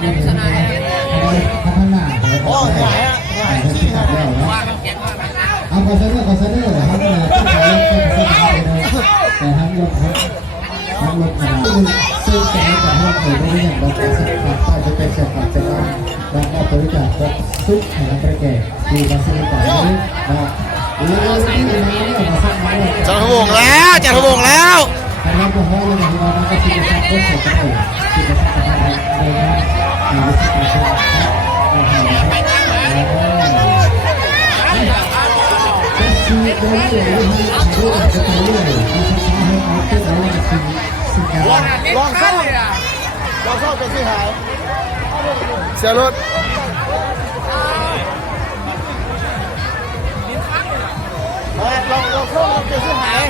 พัฒนาโอ้ยหายที่หายเอาคอนเสิร์ตนะครับก็เลยต้องใช้แต่ทั้งรถทั้งรถซึ่งจะไม่สามารถเผยได้อย่างเราจะสัมผัสใต้จะเป็นเสียงฝันจะว่าและก็บริจาคครบทุกแห่งประเกศดีมาสิริการนี้นะแล้วที่นี่มาสร้างมาจัดทวงแล้วจัดทวงแล้วแต่เราบอกว่าอย่างเราก็คิดจะโคตรสวยจังเลยคิดจะทำอะไรเลยนะมีวิธีการช่วยลองเข้าเป็นที่หายเสียรถลองเข้าเป็นที่หาย